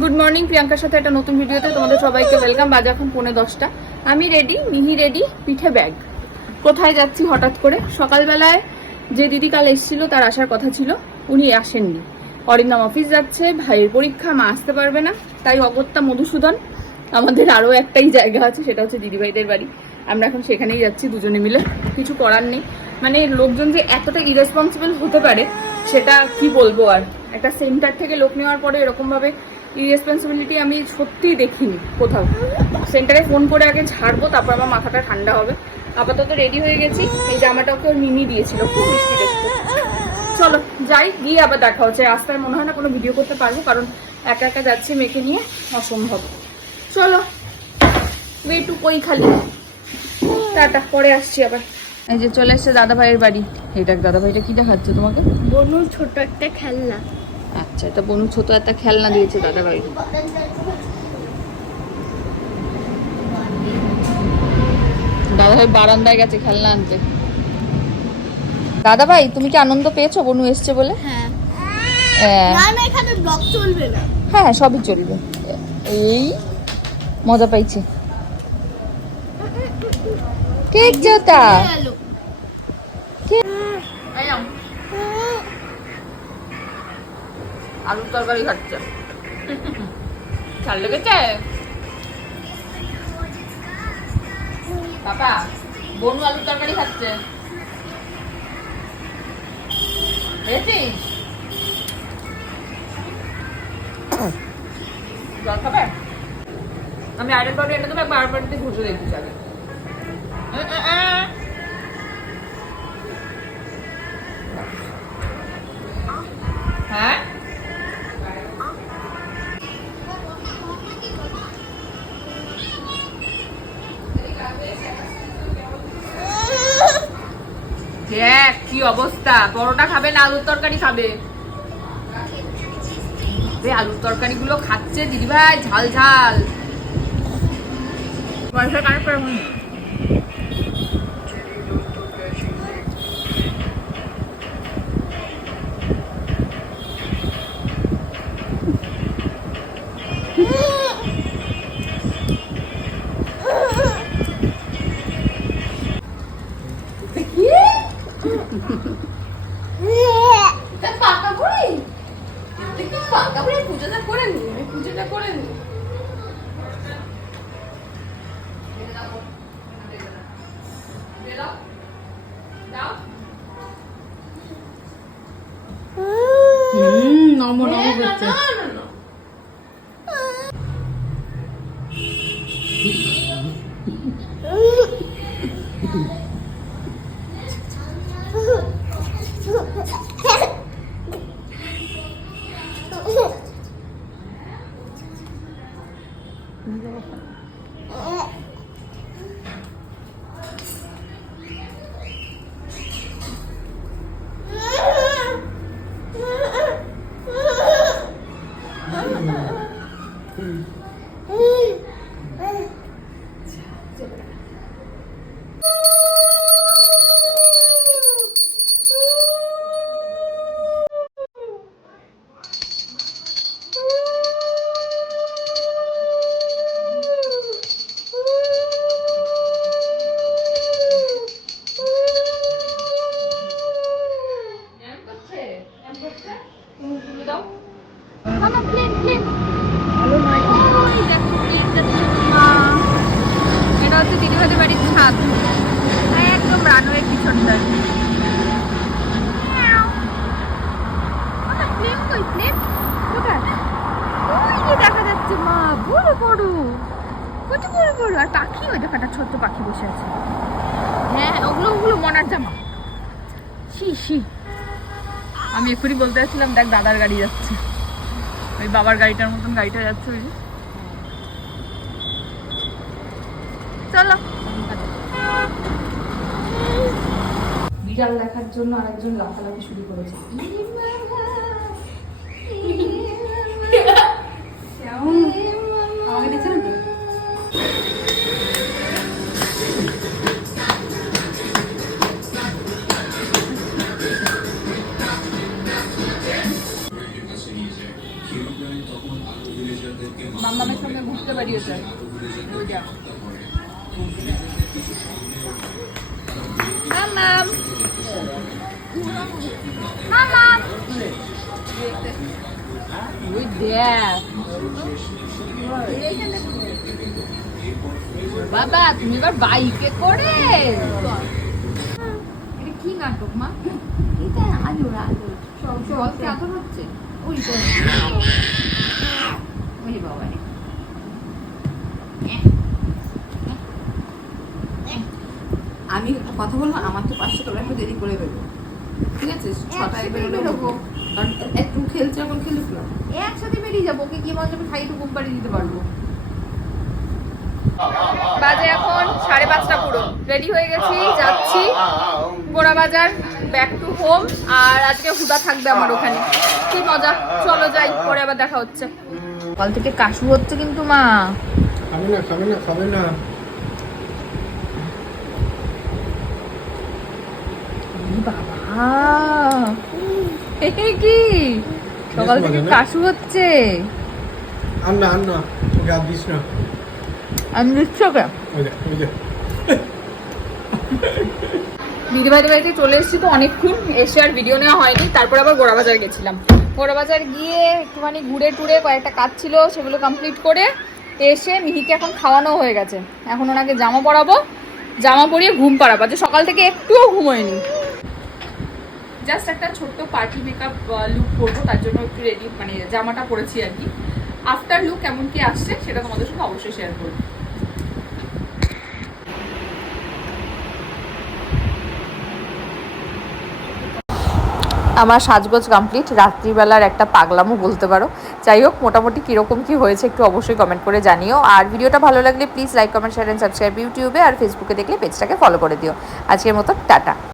Good morning প্রিয়াঙ্কার সাথে একটা নতুন ভিডিওতে তোমাদের সবাইকে ওয়েলকাম বাজে এখন পৌনে দশটা। আমি রেডি মিহি রেডি পিঠে ব্যাগ কোথায় যাচ্ছি হঠাৎ করে? সকালবেলায় যে দিদি কাল এসেছিল, তার আসার কথা ছিল, উনি আসেননি। অরিন্দম অফিস যাচ্ছে, ভাইয়ের পরীক্ষা, মা আসতে পারবে না। তাই অগত্যা মধুসূদন, আমাদের আরও একটাই জায়গা আছে, সেটা হচ্ছে দিদিভাইদের বাড়ি। আমরা এখন সেখানেই যাচ্ছি, দুজনে মিলে। কিছু করার নেই। মানে লোকজন যে এতটা ইরেসপন্সিবল হতে পারে, সেটা কি বলব আর? একটা সেন্টার থেকে লোক নেওয়ার পরে এরকম ভাবে ইরেসপন্সিবিলিটি আমি সত্যিই দেখিনি কোথাও। সেন্টারে ফোন করে আগে ঝাড়বো তারপর আমার মাথাটা ঠান্ডা হবে। আপাতত রেডি হয়ে গেছি। এই জামাটা ওকে মিনি দিয়েছিল খুব মিষ্টি দেখতে। চলো যাই গিয়ে আবার দেখা হচ্ছে। রাস্তায় মনে হয় না কোনো ভিডিও করতে পারব কারণ একা একা যাচ্ছি মেয়েকে নিয়ে অসম্ভব। চলো মেয়েটু কই খালি? টাটা পরে আসছি আবার। এই যে চলে এসছে দাদা ভাইয়ের বাড়ি। এটা দাদা ভাইটা কি দেখাচ্ছে তোমাকে? বনুর ছোট একটা খেলনা। আচ্ছা এটা বনু ছোট একটা খেলনা দিয়েছে দাদা ভাই। দাদা ভাই বারান্দায় গেছে খেলনা আনতে। দাদা ভাই তুমি কি আনন্দ পেয়েছ? বনু এসছে বলে। হ্যাঁ। হ্যাঁ। না না এখানে ব্লগ চলবে না। হ্যাঁ সবই চলবে। এই মজা পাইছে। কেক জোতা গেল আলু তরকারি খাচ্ছে। ঝাল লেগেছে? বনু তরকারি খাচ্ছে। জল আমি আরেক বাড়ি এনে দেবো, একবার বাড়িতে ঘুষে দেখছিস আগে। দেখ, কি অবস্থা? পরোটা খাবে না, আলুর তরকারি খাবে? আলুর তরকারি গুলো খাচ্ছে দিদিভাই, ঝাল ঝাল। পয়সা কানে পড়ে হুম। তা পাকা বুড়ি তুই কি পুজোটা করে নি আমি পুজোটা করে নি। হুম নম নম করছে। মামা দেখা মা, বড় বড়। কত বড় বড়। আর পাখি, ওই দেখো, একটা ছোট্ট পাখি বসে আছে। হ্যাঁ ওগুলো ওগুলো মনার জামা। ছি ছি। আমি এক্ষুনি বলতে যাচ্ছিলাম, দেখ, দাদার গাড়ি যাচ্ছে। ওই বাবার গাড়িটার মতন গাড়িটা যাচ্ছে ওই চলো। বিড়াল দেখার জন্য আরেকজন লাফালাফি শুরু করেছে। সঙ্গে ঘুরতে বেরিয়েছে ওই যা। মামাম মামাম ওই দেখ বাবা তুমি এবার বাইকে করে? এটা কি নাটক মা? এটা আলোর আলোর সব সব এখন হচ্ছে? ওই বাবা রে আমি কথা বলব আমার তো পাঁচশো টাকা একটু দেরি করে বেরো ঠিক আছে? ছটায় বেরোলে বেরোবো। কারণ একটু খেলছে এখন খেলুক না। একসাথে বেরিয়ে যাব ওকে কি মজা আমি খাই একটু ঘুম পাড়িয়ে দিতে পারব। বাজে এখন সাড়ে পাঁচটা পুরো। রেডি হয়ে গেছি যাচ্ছি। গোড়া বাজার ব্যাক টু হোম আর আজকে হুদা থাকবে আমার ওখানে। কি মজা। চলো যাই পরে আবার দেখা হচ্ছে। কাল থেকে কাশু হচ্ছে কিন্তু মা। খাবে না খাবে না খাবে না। বাবা। কি? সকাল থেকে কাশু হচ্ছে। আর না ওকে আর দিস না। আমি দিচ্ছ ওকে। ওই দেখ ওই দেখ দিদি ভাইদের বাড়িতে চলে এসেছি তো অনেকক্ষণ। এসে আর ভিডিও নেওয়া হয়নি। তারপর আবার গোড়াবাজার গেছিলাম। গোড়াবাজার গিয়ে একটুখানি ঘুরে টুরে কয়েকটা কাজ ছিল সেগুলো কমপ্লিট করে এসে মিহিকে এখন খাওয়ানো হয়ে গেছে। এখন ওনাকে জামা পরাবো। জামা পরিয়ে ঘুম পাড়াবো। যে সকাল থেকে একটুও ঘুমোয়নি। জাস্ট একটা ছোট্ট পার্টি মেকআপ লুক করব, তার জন্য একটু রেডি মানে জামাটা পরেছি আর কি। আফটার লুক কেমন কি আসছে, সেটা তোমাদের সঙ্গে অবশ্যই শেয়ার করব। আমার সাজগোজ কমপ্লিট রাত্রিবেলার একটা পাগলামও বলতে পারো। যাই হোক, মোটামুটি কীরকম কী হয়েছে একটু অবশ্যই কমেন্ট করে জানিও। আর ভিডিওটা ভালো লাগলে please like comment share and subscribe ইউটিউবে আর ফেসবুকে দেখলে পেজটাকে ফলো করে দিও। আজকের মতো, টাটা।